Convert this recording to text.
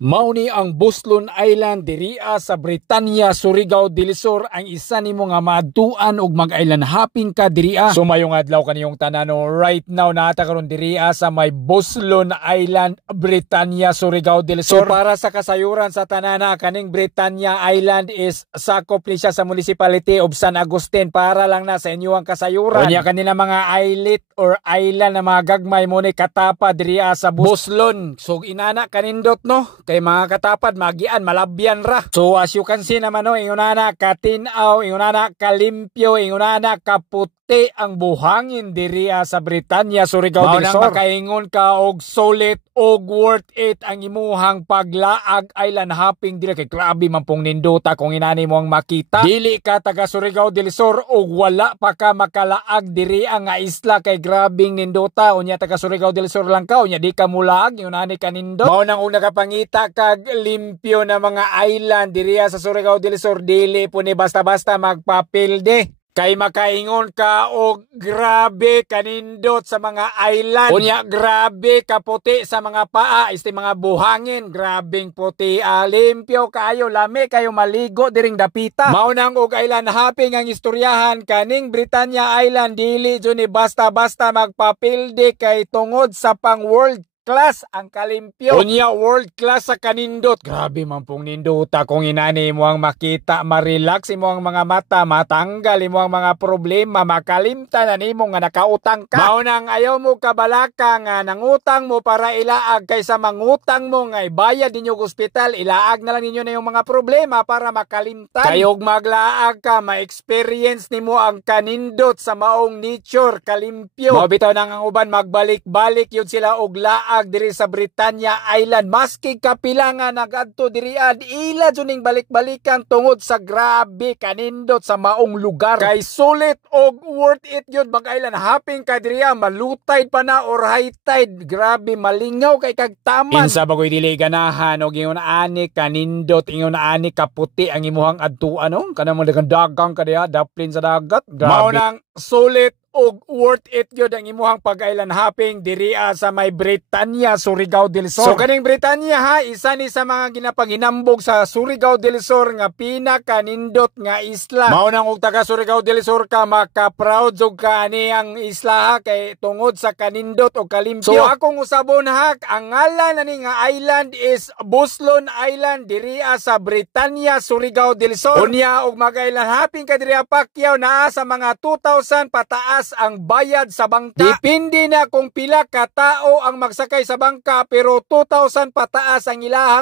Mauni ang Buslon Island diriya sa Britanya, Surigao del Sur ang isa nimo nga maadtuan ug mag-island hopping ka diriya. So mayong adlaw kaniyong tanano right now naata karon diriya sa may Buslon Island, Britanya, Surigao del Sur. So para sa kasayuran sa tanana kaning Britanya Island is sakop ni siya sa municipality of San Agustin para lang na sa inyong kasayuran. Unya kanila mga islet or island na mga gagmay mo ni katapa diriya sa Buslon. So inana kanindot no. Kay mga katapad magian malabyan ra. So as you can see naman no, ingunana katinaw, ingunana kalimpyo, ingunana kaputi ang buhangin diriya sa Britanya, Surigao del Sur. Mao nang makaingon ka og solid og worth it ang imuhang paglaag island hopping diri kay grabe man pong nindota kung inani mo ang makita. Dili ka taga Surigao del Sur og wala pa ka makalaag diri ang nga isla kay grabing nindota. Unya taga Surigao del Sur lang ka, unya di ka mulaag ingunani kanindot. Mao nang una kapangita kag limpyo na mga island diriya sa Surigao del Sur, dili po ni basta-basta magpapilde. Kay makaingon ka og grabe kanindot sa mga island. Unya grabe kaputi sa mga paa, isti mga buhangin, grabing puti, limpyo kayo, lami kayo maligo diring dapita. Mao nang og island hopping ang istoryahan kaning Britanya Island, dili jud ni basta-basta magpapilde kay tungod sa pang world class ang kalimpyo. Unya world class sa kanindot. Grabe man pong nindota kung inani mo ang makita, ma-relax mo ang mga mata, matanggal mo ang mga problema, makalimtan na nimo nga nakautang ka. Mao nang ayaw mo kabalaka nga nangutang mo para ilaag kaysa mangutang mo nga ibayad ninyo og ospital, ilaag na lang ninyo na yung mga problema para makalimtan. Kayog maglaag ka, ma-experience nimo ang kanindot sa maong nature, kalimpyo. Mao bitaw nang ang uban magbalik-balik yun sila og laag diri sa Britanya Island. Maski kapila nga nagadto diri ila juning balik-balikan tungod sa grabe kanindot sa maong lugar. Kay sulit og worth it yun mag-island hopping ka diri, malutide pa na or high tide. Grabe malingaw kay kag taman. Insa bagoy dili ganahan og ingon ani kanindot, ingon ani kaputi ang imuhang adtuan no. Kana mo dagang ka diha, daplin sa dagat. Grabe. Mao nang sulit og worth it yun ang imuhang pag-island hopping diriya sa may Britanya, Surigao del Sur. So kaning Britanya ha, isa ni sa mga ginapanghinambog sa Surigao del Sur nga pinakanindot nga isla. Mao nang og taga Surigao del Sur ka maka-proud jud ka ani ang isla ha, kay tungod sa kanindot o kalimpyo. So akong usabon ha, ang ngalan ani nga island is Buslon Island diriya sa Britanya, Surigao del Sur. Unya og mag-island hopping ka diriya Pacquiao naa sa mga 2,000 pataas ang bayad sa bangka. Depende na kung pila ka tao ang magsakay sa bangka, pero 2,000 pataas ang ilahang